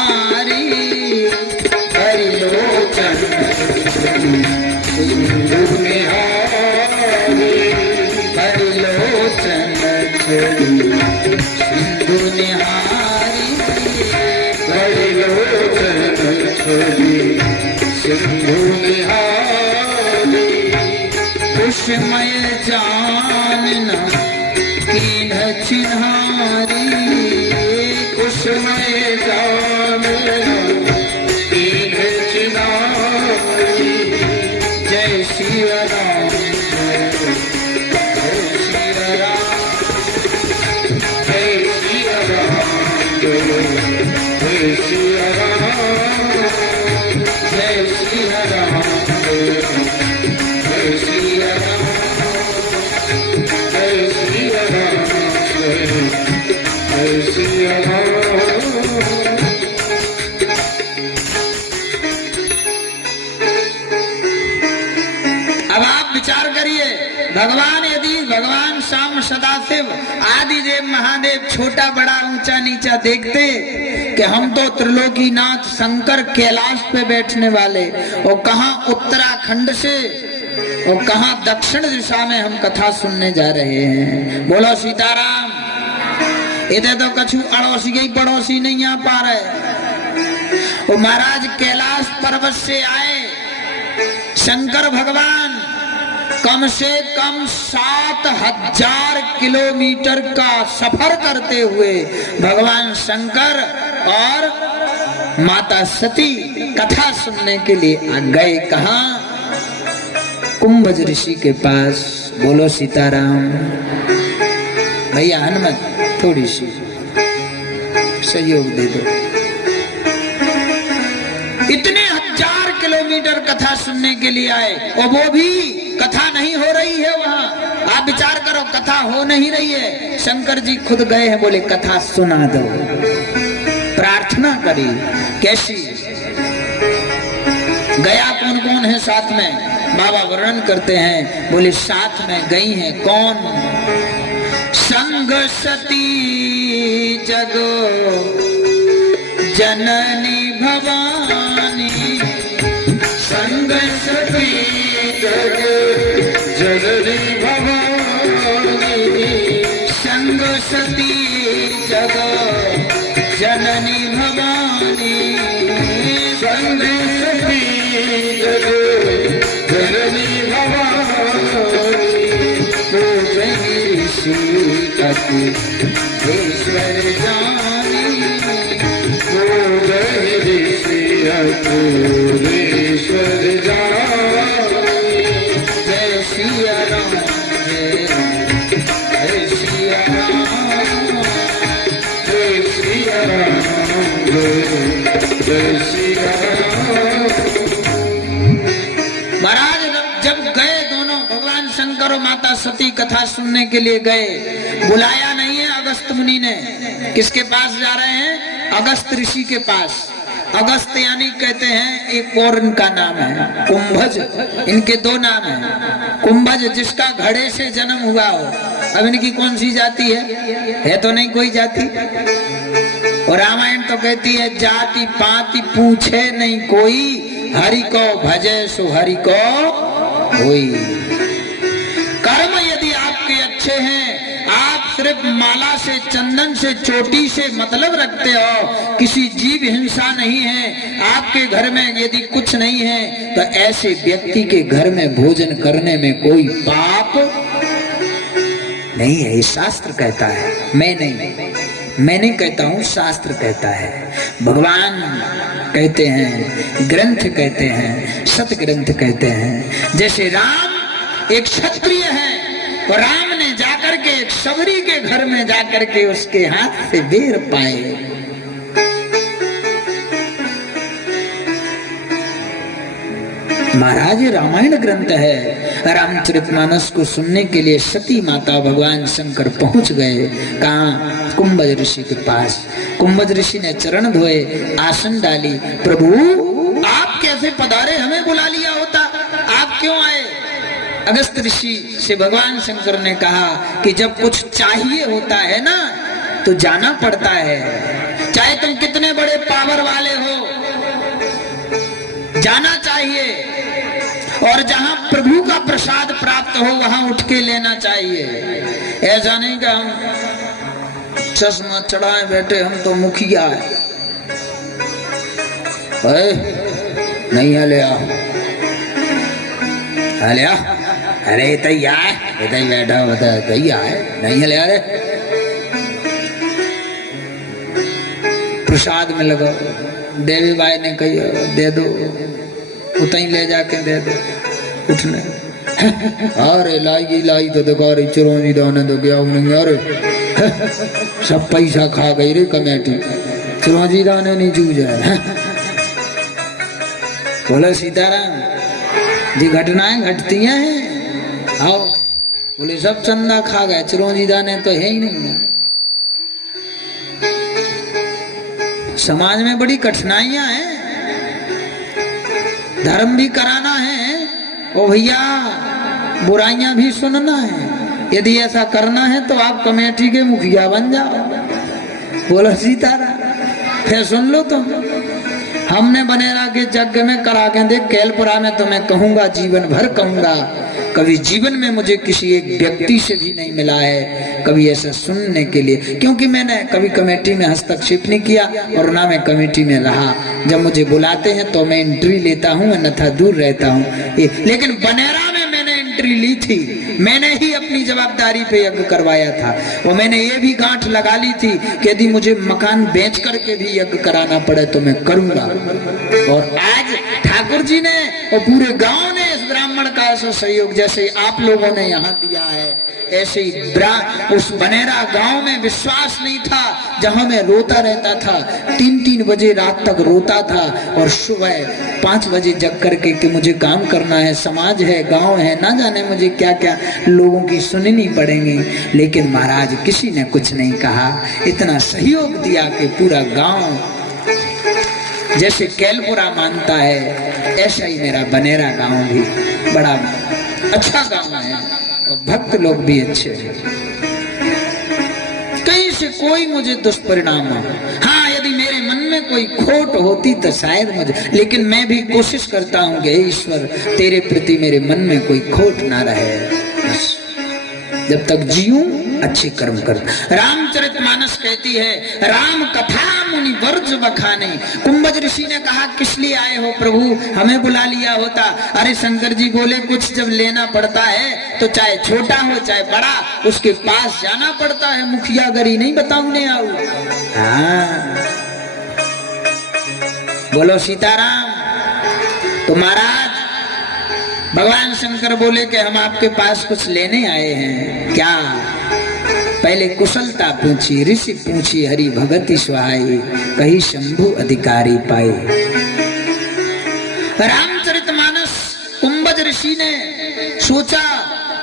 निहारी हरिलोचन सिंधु निहारी हरिलोचन सिंधु निहारी हरिलोचन सिंधु निहारी कुशमय जानना कीन चिन्हारी कुशमय जानना कीन चिन्हारी जय श्री राम जय श्री राम जय श्री राम जय श्री राम जय श्री राम जय श्री राम जय श्री राम जय श्री राम। अब आप विचार करिए, भगवान यदि भगवान श्याम सदाशिव आदि देव महादेव छोटा बड़ा ऊंचा नीचा देखते कि हम तो त्रिलोकीनाथ शंकर कैलाश पे बैठने वाले और कहां उत्तराखंड से और कहां दक्षिण दिशा में हम कथा सुनने जा रहे हैं। बोलो सीताराम। इधर तो कछु अड़ोसी गई पड़ोसी नहीं आ पा रहे। और महाराज कैलाश पर्वत से आए शंकर भगवान कम से कम 7000 किलोमीटर का सफर करते हुए भगवान शंकर और माता सती कथा सुनने के लिए आ गए। कहां? कुंभज ऋषि के पास। बोलो सीताराम। भैया हनुमत थोड़ी सी सहयोग दे दो। इतने 1000 किलोमीटर कथा सुनने के लिए आए और वो भी कथा नहीं हो रही है वहां। आप विचार करो, कथा हो नहीं रही है। शंकर जी खुद गए हैं, बोले कथा सुना दो। प्रार्थना करी। कैसी? गया कौन कौन है साथ में? बाबा वर्णन करते हैं, बोले साथ में गई हैं कौन? संग सती जगो जननी भवानी संग सती जगो जननी भवानी संग सती जगो जननी भवानी संग सती जगो जननी भवानी ईश्वर जानी ईश्वर जानी जय श्री राम जय श्री राम जय श्री राम जय श्री राम। महाराज जब गए दोनों भगवान शंकर और माता सती कथा सुनने के लिए गए, बुलाया नहीं है अगस्त मुनि ने। किसके पास जा रहे हैं? अगस्त ऋषि के पास। अगस्त यानी कहते हैं एक और इनका नाम है कुंभज। इनके दो नाम हैं। कुंभज जिसका घड़े से जन्म हुआ हो। अब इनकी कौन सी जाति है तो नहीं कोई जाति। और रामायण तो कहती है जाति पाति पूछे नहीं कोई, हरि को भजे सो हरि को होई। कर्म यदि आपके अच्छे हैं, आप सिर्फ माला से चंदन से चोटी से मतलब रखते हो, किसी जीव हिंसा नहीं है, आपके घर में यदि कुछ नहीं है, तो ऐसे व्यक्ति के घर में भोजन करने में कोई पाप नहीं है। ये शास्त्र कहता है, मैं नहीं कहता हूं, शास्त्र कहता है। भगवान कहते हैं, ग्रंथ कहते हैं, सत ग्रंथ कहते हैं। जैसे राम एक क्षत्रिय है तो राम ने जाकर के एक सबरी के घर में जाकर के उसके हाथ से बेर पाए। महाराज रामायण ग्रंथ है। रामचरितमानस को सुनने के लिए सती माता भगवान शंकर पहुंच गए। कहां? कुंभज ऋषि के पास। कुंभज ऋषि ने चरण धोए, आसन डाली। प्रभु आप कैसे पधारे? हमें बुला लिया होता, आप क्यों आए? अगस्त ऋषि से भगवान शंकर ने कहा कि जब कुछ चाहिए होता है ना तो जाना पड़ता है। चाहे तुम कितने बड़े पावर वाले और जहां प्रभु का प्रसाद प्राप्त हो वहां उठ के लेना चाहिए। ऐसा नहीं कि हम चश्मा चढ़ाए बैठे, हम तो मुखिया है, नहीं हले हले, अरे तैयार इधर बैठा होता है, तैयार नहीं हले, अरे प्रसाद में लगा। देवी बाई ने कही दे दो, उतई ले जाके दे दो, उठने अरे लाई तो देखो, अरे चिरौंजी दाने तो गया नहीं, अरे सब पैसा खा गई रे कमेटी, चिरौंजी दाने नहीं चूज है। बोले सीताराम जी, घटनाएं घटती हैं, आओ। बोले सब चंदा खा गए, चिरौंजी दाने तो है ही नहीं। समाज में बड़ी कठिनाइयां हैं, धर्म भी कराना है ओ भैया, बुराइयां भी सुनना है। यदि ऐसा करना है तो आप कमेटी के मुखिया बन जाओ। बोलो सीताराम। फिर सुन लो तुम, हमने बनेरा के यज्ञ में करा के देख, कैलपुरा में तो मैं कहूंगा, जीवन भर कहूंगा, कभी जीवन में मुझे किसी एक व्यक्ति से भी नहीं मिला है कभी ऐसा सुनने के लिए, क्योंकि मैंने कभी कमेटी में हस्तक्षेप नहीं किया और ना मैं कमेटी में रहा। जब मुझे बुलाते हैं तो मैं एंट्री लेता हूँ, अन्यथा दूर रहता हूँ। लेकिन बनेरा में मैंने एंट्री ली थी, मैंने ही अपनी जवाबदारी पे यज्ञ करवाया था, और मैंने ये भी गांठ लगा ली थी कि यदि मुझे मकान बेच करके भी यज्ञ कराना पड़े तो मैं करूंगा। और आज ठाकुर जी ने और पूरे गांव ने इस ब्राह्मण का ऐसा सहयोग जैसे आप लोगों ने यहाँ दिया है, ऐसे ही उस बनेरा गांव में विश्वास नहीं था, जहां मैं रोता रहता था, 3-3 बजे रात तक रोता था, और सुबह 5 बजे जग करके कि मुझे काम करना है, समाज है, गांव है, ना जाने मुझे क्या क्या लोगों की सुननी पड़ेंगी। लेकिन महाराज किसी ने कुछ नहीं कहा, इतना सहयोग दिया कि पूरा गांव जैसे कैलपुरा मानता है, ऐसा ही मेरा बनेरा गांव भी बड़ा अच्छा गांव है और भक्त लोग भी अच्छे हैं। कहीं से कोई मुझे दुष्परिणाम हो, हाँ यदि मेरे मन में कोई खोट होती तो शायद मुझे, लेकिन मैं भी कोशिश करता हूँ कि ईश्वर तेरे प्रति मेरे मन में कोई खोट ना रहे, बस जब तक जीऊं अच्छे कर्म कर। रामचरितमानस कहती है, राम कथा मुनि वर्ज बखाने। कुंभज ऋषि ने कहा, किस लिए आए हो प्रभु, हमें बुला लिया होता। अरे शंकर जी बोले, कुछ जब लेना पड़ता है तो चाहे छोटा हो चाहे बड़ा, उसके पास जाना पड़ता है, मुखिया गरी नहीं बताऊंने आओ। हाँ बोलो सीताराम। तो महाराज भगवान शंकर बोले कि हम आपके पास कुछ लेने आए हैं। क्या? पहले कुशलता पूछी, ऋषि पूछी, हरि भगति सुहाई, कही शंभु अधिकारी पाए। रामचरितमानस कुंभज ऋषि ने सोचा,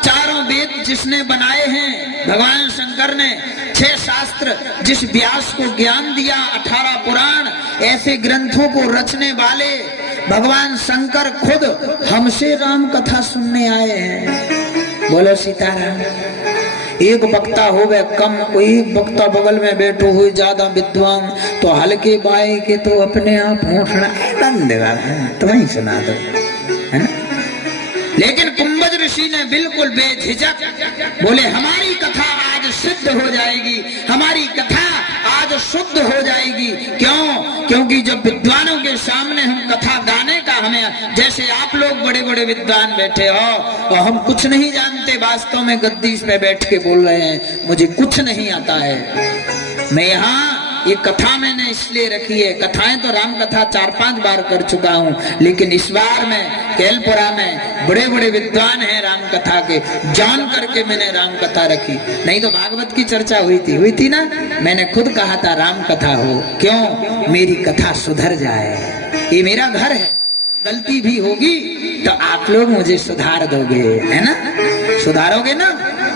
चारों वेद जिसने बनाए हैं भगवान शंकर ने, 6 शास्त्र जिस व्यास को ज्ञान दिया, 18 पुराण, ऐसे ग्रंथों को रचने वाले भगवान शंकर खुद हमसे राम कथा सुनने आए हैं। बोलो सीताराम। एक वक्ता हो गए कम, एक वक्ता बगल में बैठो हुए ज्यादा विद्वान, तो हल्के बाई के तो अपने आप होठना बंद तो वही सुना दो, है ना। लेकिन कुंभज ऋषि ने बिल्कुल बेझिझक बोले, हमारी कथा आज सिद्ध हो जाएगी, हमारी कथा आज शुद्ध हो जाएगी। क्यों? क्योंकि जब विद्वानों के सामने हम कथा गाने का, हमें जैसे आप लोग बड़े बड़े विद्वान बैठे हो और हम कुछ नहीं जानते, वास्तव में गद्दी पे बैठ के बोल रहे हैं, मुझे कुछ नहीं आता है। मैं यहाँ ये कथा मैंने इसलिए रखी है, कथाएं तो राम कथा 4-5 बार कर चुका हूँ, लेकिन इस बार मैं कैलपुरा में बड़े बड़े विद्वान हैं राम कथा के, जान करके मैंने राम कथा रखी। नहीं तो भागवत की चर्चा हुई थी ना, मैंने खुद कहा था राम कथा हो। क्यों? मेरी कथा सुधर जाए, ये मेरा घर है, गलती भी होगी तो आप लोग मुझे सुधार दोगे, है ना, सुधारोगे ना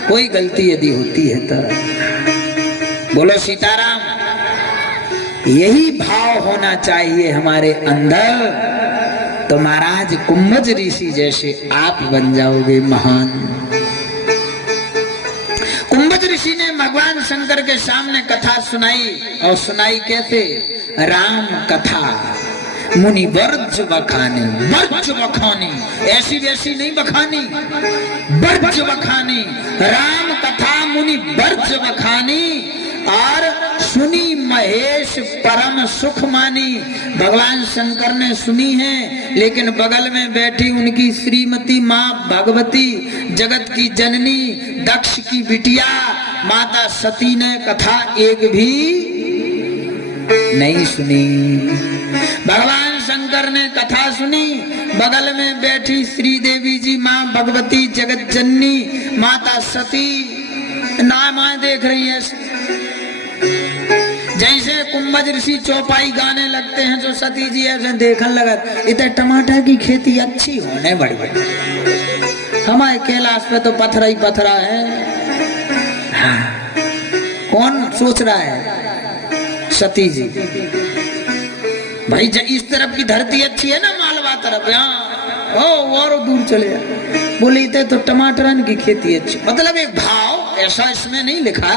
कोई गलती यदि होती है तो। बोलो सीताराम। यही भाव होना चाहिए हमारे अंदर, तो महाराज कुंभज ऋषि जैसे आप बन जाओगे महान। कुंभज ऋषि ने भगवान शंकर के सामने कथा सुनाई, और सुनाई कैसे? राम कथा। मुनि वर्ज बखानी, वर्ज बखानी, ऐसी वैसी नहीं बखानी, वर्ज बखानी। राम कथा मुनि वर्ज बखानी और सुनी महेश परम सुख मानी। भगवान शंकर ने सुनी है, लेकिन बगल में बैठी उनकी श्रीमती माँ भगवती, जगत की जननी, दक्ष की बिटिया माता सती ने कथा एक भी नहीं सुनी। भगवान शंकर ने कथा सुनी, बगल में बैठी श्री देवी जी माँ भगवती, जगत जननी माता सती नामाएं देख रही है। जैसे कुंभज ऋषि चौपाई गाने लगते हैं, जो सती जी ऐसे देखने लगा, इतने टमाटर की खेती अच्छी होने बड़ी बड़ी, हमारे कैलाश पे तो पथरा ही पथरा है। हाँ। कौन सोच रहा है? सती जी। भाई इस तरफ की धरती अच्छी है ना, मालवा तरफ, यहाँ और दूर चले जाए, बोले थे तो टमाटरन की खेती अच्छी। मतलब एक भाव ऐसा इसमें नहीं लिखा,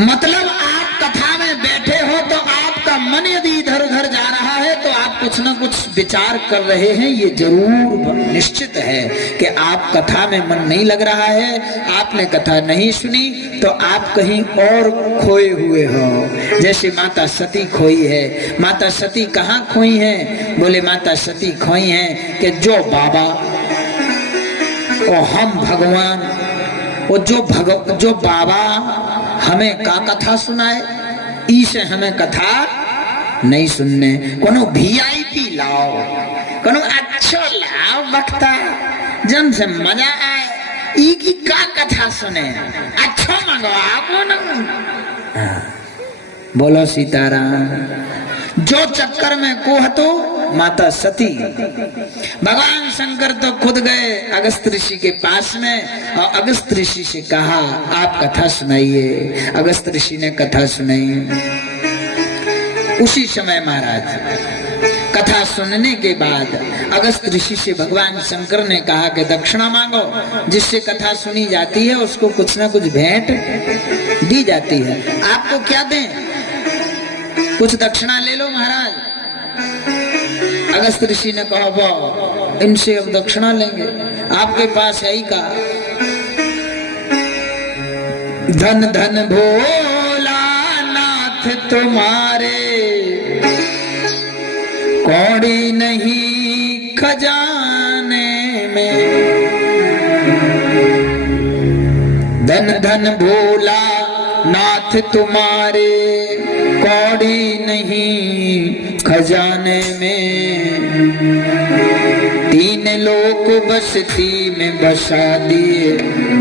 मतलब आप कथा में बैठे हो तो आपका मन यदि इधर उधर जा रहा है तो आप कुछ ना कुछ विचार कर रहे हैं। ये जरूर निश्चित है कि आप कथा में मन नहीं लग रहा है, आपने कथा नहीं सुनी, तो आप कहीं और खोए हुए हो। जैसे माता सती खोई है। माता सती कहाँ खोई है? बोले माता सती खोई है कि जो बाबा और हम भगवान, वो जो बाबा हमें का कथा सुनाए, इसे हमें कथा नहीं सुनने। कोनो VIP लाओ, कोनो अच्छो लाओ वक्ता, जन से मजा आए, ई की का कथा सुने, अच्छो मंगवाओ ना। बोलो सीताराम। जो चक्कर में कोह तो माता सती, भगवान शंकर तो खुद गए अगस्त ऋषि के पास में और अगस्त ऋषि से कहा आप कथा सुनाइए। अगस्त ऋषि ने कथा सुनाई। उसी समय महाराज कथा सुनने के बाद अगस्त ऋषि से भगवान शंकर ने कहा कि दक्षिणा मांगो, जिससे कथा सुनी जाती है उसको कुछ ना कुछ भेंट दी जाती है। आपको क्या दें? कुछ दक्षिणा ले लो महाराज। अगस्त ऋषि ने कहा वाह, इनसे अब दक्षिणा लेंगे, आपके पास है ही का? धन धन भोला नाथ तुम्हारे, कौड़ी नहीं खजाने में। धन धन भोला नाथ तुम्हारे, कौड़ी नहीं खजाने में। तीन लोक बस्ती में बसा दिए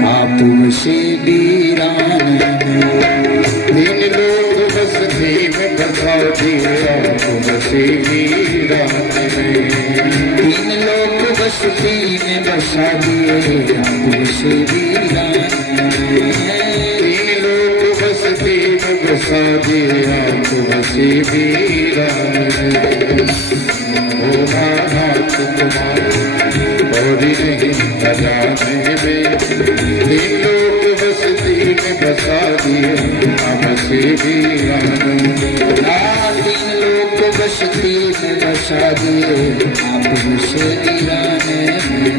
आप उसे वीरान में। तीन लोक बस्ती में बसा दिए आप उसे वीरान में। तीन लोक बस्ती में बसा दिए आप उसे वीरान में। तीन लोक बस्ती में बसा दिए आप उसे वीरान में। भोला नाथ तुम्हारे, कौड़ी नहीं खजाने में। तीन लोक बस्ती में बसा दिए आप उसे वीरान में। तीन लोक बस्ती में बसा दिए आप उसे वीरान में।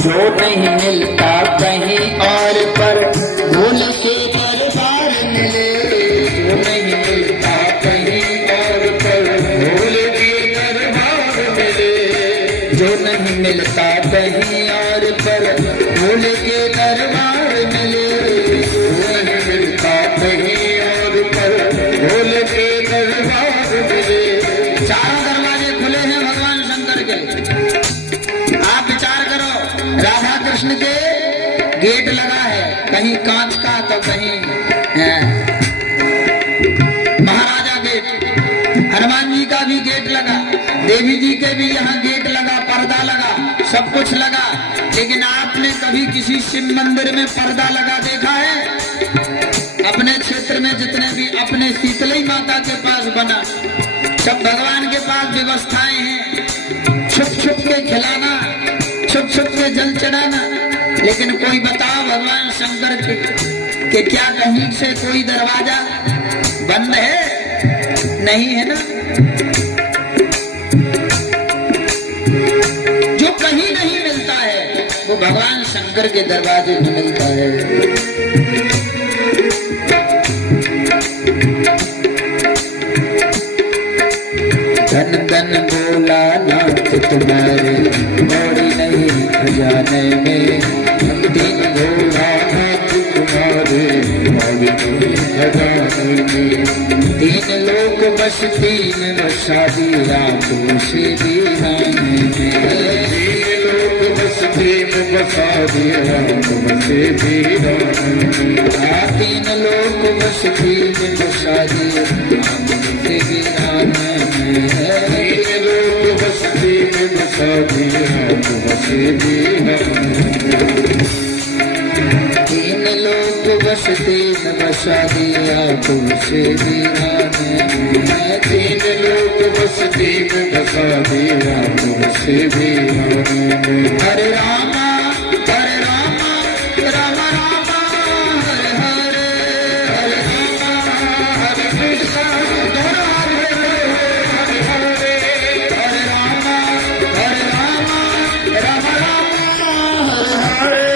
जो नहीं मिलता कहीं और पर, भूल के दरबार मिले। जो नहीं मिलता कहीं और पर, भूल के दरबार मिले। जो नहीं मिलता कहीं और पर, भूल के दरबार मिले। जो नहीं मिलता कहीं और पर, भूल के दरबार मिले। चारों दरवाजे खुले हैं भगवान शंकर के। आप विचार करो, राधा कृष्ण के गेट लगा है, कहीं कांच का तो कहीं महाराजा गेट। हनुमान जी का भी गेट लगा, देवी जी के भी यहाँ गेट लगा, पर्दा लगा, सब कुछ लगा। लेकिन आपने कभी किसी शिव मंदिर में पर्दा लगा देखा है? अपने क्षेत्र में जितने भी अपने शीतलाई माता के पास बना, सब भगवान के पास व्यवस्थाएं हैं। छुप छुप के खिलाना, छुप छुप के जल चढ़ाना। लेकिन कोई बताओ भगवान शंकर के क्या कहीं से कोई दरवाजा बंद है? नहीं है ना। जो कहीं नहीं मिलता है वो भगवान शंकर के दरवाजे में मिलता है। धन धन बोला नाथ तुम्हारे, मोड़ी नहीं खजाने में। तीन भोला नाथ तुम्हारे, मोड़ी नहीं खजाने में। तीन लोक बस तीन बसा दिया तुमसे दीवाने में। तीन लोक बस तीन बसा दिया तुमसे दीवाने में। तीन लोक बस तीन बसा दिया तुमसे दीवाने में। तीन लोक बस तीन बसा दिया तुमसे दीवाने में। तीन लोक बस तीन बसा दिया तुमसे दीवाने में। तीन लोक बस तीन बसा दिया तुमसे दीवाने में। हरे रामा हरे रामा, राम रामा हरे हरे, हरे रामा हरे कृष्णा, हरे हरे, हरे रामा हरे रामा, राम रामा हरे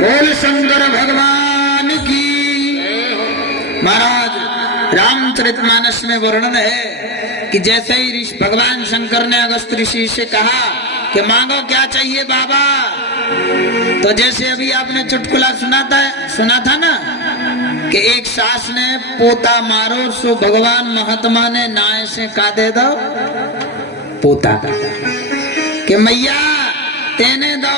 बोल शंकर भगवान की। महाराज रामचरितमानस में वर्णन है कि जैसे ही भगवान शंकर ने अगस्त ऋषि से कहा कि मांगो क्या चाहिए बाबा, तो जैसे अभी आपने चुटकुला सुना था ना कि एक सास ने पोता मारो सो भगवान महात्मा ने नाय से का दे दो पोता, कि मैया तेने दो